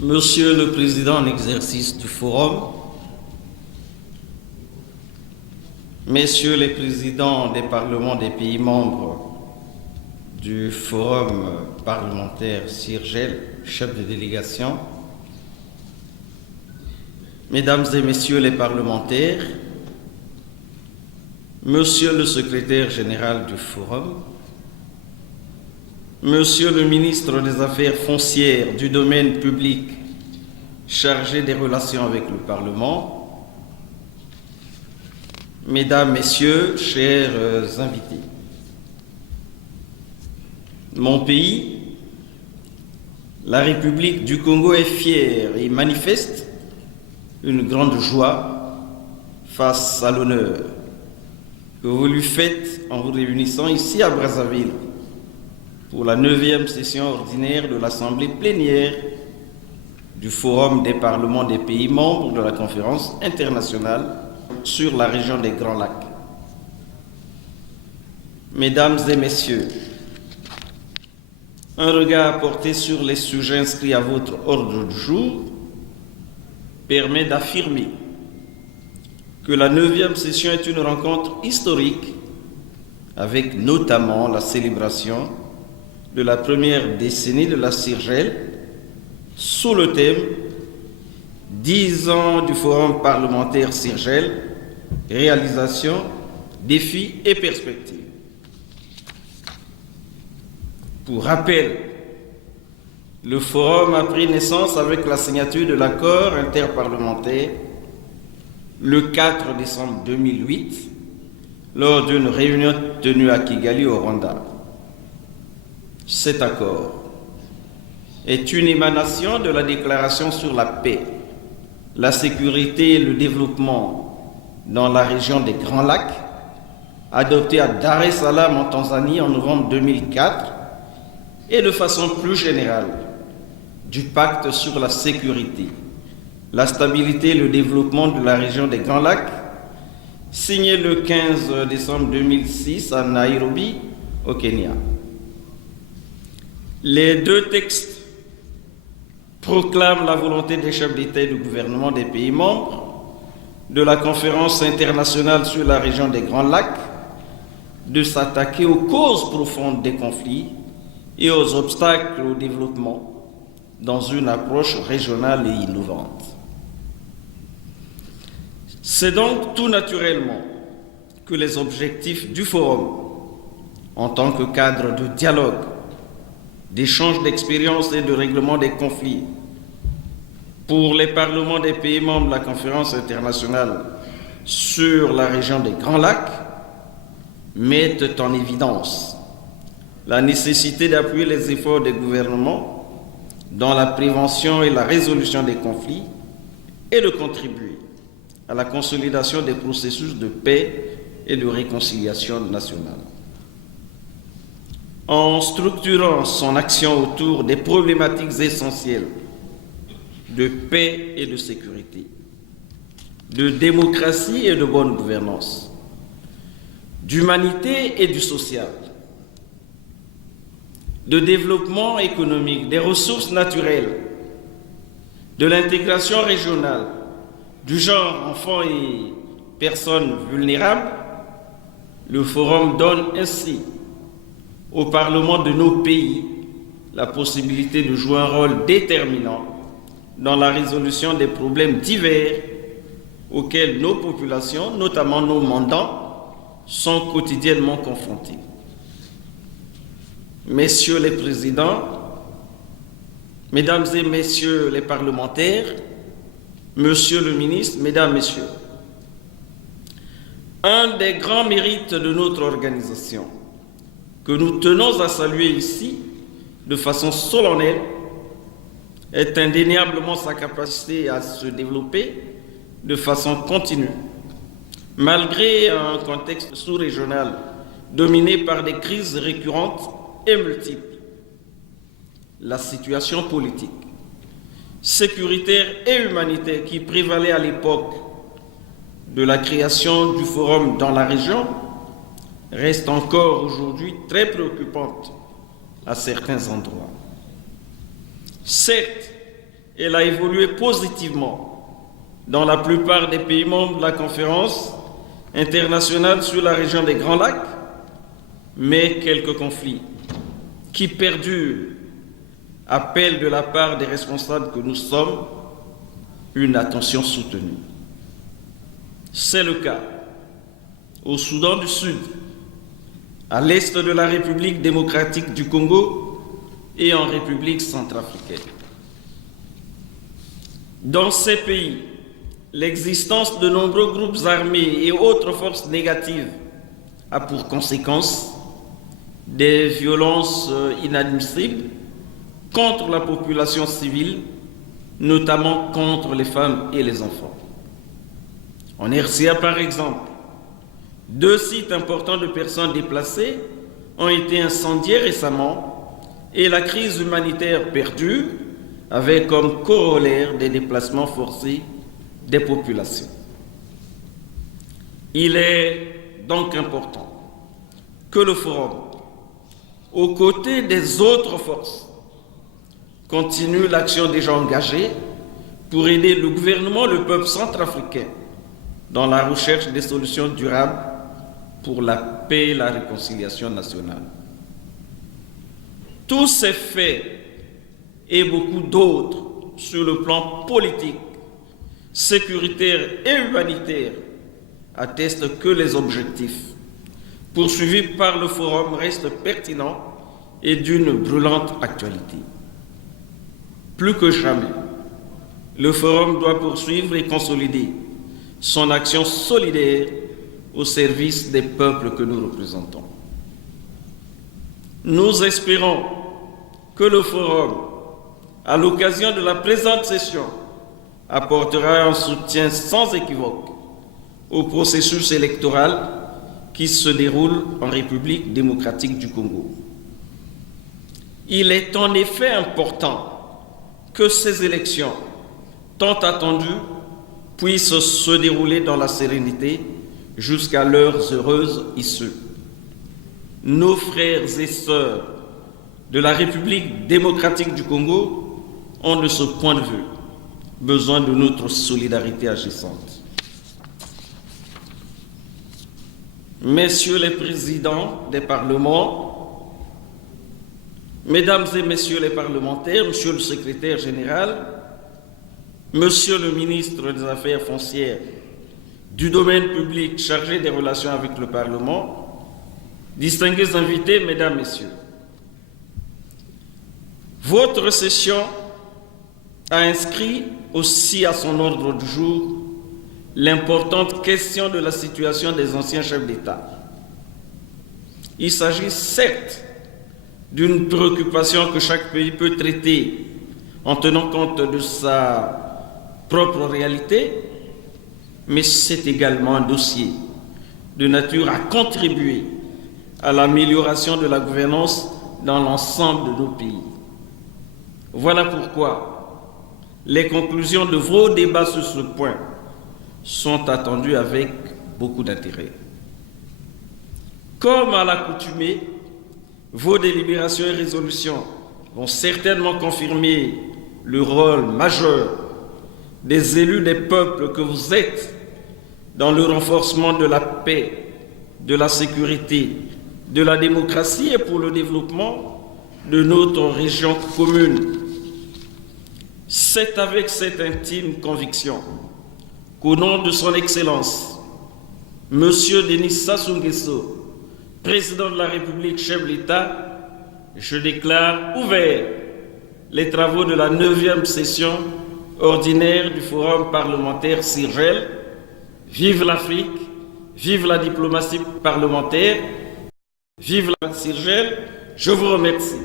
Monsieur le Président en exercice du Forum, Messieurs les Présidents des parlements des pays membres du Forum parlementaire CIRGEL, chef de délégation, Mesdames et Messieurs les parlementaires, Monsieur le Secrétaire général du Forum, Monsieur le ministre des Affaires foncières du domaine public chargé des relations avec le Parlement, Mesdames, Messieurs, chers invités, mon pays, la République du Congo, est fière et manifeste une grande joie face à l'honneur que vous lui faites en vous réunissant ici à Brazzaville pour la 9e session ordinaire de l'Assemblée plénière du Forum des parlements des pays membres de la Conférence internationale sur la région des Grands Lacs. Mesdames et Messieurs, un regard porté sur les sujets inscrits à votre ordre du jour permet d'affirmer que la 9e session est une rencontre historique avec notamment la célébration de la première décennie de la CIRGEL sous le thème 10 ans du Forum parlementaire CIRGEL, réalisation, défis et perspectives. Pour rappel, le Forum a pris naissance avec la signature de l'accord interparlementaire le 4 décembre 2008 lors d'une réunion tenue à Kigali au Rwanda. Cet accord est une émanation de la déclaration sur la paix, la sécurité et le développement dans la région des Grands Lacs, adoptée à Dar es Salaam en Tanzanie en novembre 2004, et de façon plus générale du pacte sur la sécurité, la stabilité et le développement de la région des Grands Lacs, signé le 15 décembre 2006 à Nairobi, au Kenya. Les deux textes proclament la volonté des chefs d'État et de gouvernement des pays membres de la Conférence internationale sur la région des Grands Lacs de s'attaquer aux causes profondes des conflits et aux obstacles au développement dans une approche régionale et innovante. C'est donc tout naturellement que les objectifs du Forum, en tant que cadre de dialogue, d'échange d'expériences et de règlement des conflits pour les parlements des pays membres de la Conférence internationale sur la région des Grands Lacs, mettent en évidence la nécessité d'appuyer les efforts des gouvernements dans la prévention et la résolution des conflits et de contribuer à la consolidation des processus de paix et de réconciliation nationale. En structurant son action autour des problématiques essentielles de paix et de sécurité, de démocratie et de bonne gouvernance, d'humanité et du social, de développement économique, des ressources naturelles, de l'intégration régionale, du genre enfants et personnes vulnérables, le Forum donne ainsi au Parlement de nos pays la possibilité de jouer un rôle déterminant dans la résolution des problèmes divers auxquels nos populations, notamment nos mandants, sont quotidiennement confrontés. Messieurs les présidents, Mesdames et Messieurs les parlementaires, Monsieur le ministre, Mesdames, Messieurs, un des grands mérites de notre organisation, que nous tenons à saluer ici de façon solennelle, est indéniablement sa capacité à se développer de façon continue, malgré un contexte sous-régional dominé par des crises récurrentes et multiples. La situation politique, sécuritaire et humanitaire qui prévalait à l'époque de la création du Forum dans la région reste encore aujourd'hui très préoccupante à certains endroits. Certes, elle a évolué positivement dans la plupart des pays membres de la conférence internationale sur la région des Grands Lacs, mais quelques conflits qui perdurent appellent de la part des responsables que nous sommes une attention soutenue. C'est le cas au Soudan du Sud, à l'est de la République démocratique du Congo et en République centrafricaine. Dans ces pays, l'existence de nombreux groupes armés et autres forces négatives a pour conséquence des violences inadmissibles contre la population civile, notamment contre les femmes et les enfants. En RCA, par exemple, 2 sites importants de personnes déplacées ont été incendiés récemment et la crise humanitaire perdure avec comme corollaire des déplacements forcés des populations. Il est donc important que le Forum, aux côtés des autres forces, continue l'action déjà engagée pour aider le gouvernement, le peuple centrafricain dans la recherche des solutions durables pour la paix et la réconciliation nationale. Tous ces faits et beaucoup d'autres sur le plan politique, sécuritaire et humanitaire attestent que les objectifs poursuivis par le Forum restent pertinents et d'une brûlante actualité. Plus que jamais, le Forum doit poursuivre et consolider son action solidaire au service des peuples que nous représentons. Nous espérons que le Forum, à l'occasion de la présente session, apportera un soutien sans équivoque au processus électoral qui se déroule en République démocratique du Congo. Il est en effet important que ces élections, tant attendues, puissent se dérouler dans la sérénité jusqu'à leur heureuse issue. Nos frères et sœurs de la République démocratique du Congo ont de ce point de vue besoin de notre solidarité agissante. Messieurs les présidents des parlements, Mesdames et Messieurs les parlementaires, Monsieur le secrétaire général, Monsieur le ministre des Affaires foncières, du domaine public chargé des relations avec le Parlement, distingués invités, Mesdames, Messieurs, votre session a inscrit aussi à son ordre du jour l'importante question de la situation des anciens chefs d'État. Il s'agit certes d'une préoccupation que chaque pays peut traiter en tenant compte de sa propre réalité, mais c'est également un dossier de nature à contribuer à l'amélioration de la gouvernance dans l'ensemble de nos pays. Voilà pourquoi les conclusions de vos débats sur ce point sont attendues avec beaucoup d'intérêt. Comme à l'accoutumée, vos délibérations et résolutions vont certainement confirmer le rôle majeur des élus des peuples que vous êtes dans le renforcement de la paix, de la sécurité, de la démocratie et pour le développement de notre région commune. C'est avec cette intime conviction qu'au nom de son Excellence, Monsieur Denis Sassou Nguesso, Président de la République, chef de l'État, je déclare ouverts les travaux de la 9e session ordinaire du Forum parlementaire CIRGEL. Vive l'Afrique, vive la diplomatie parlementaire, vive la CIRGEL. Je vous remercie.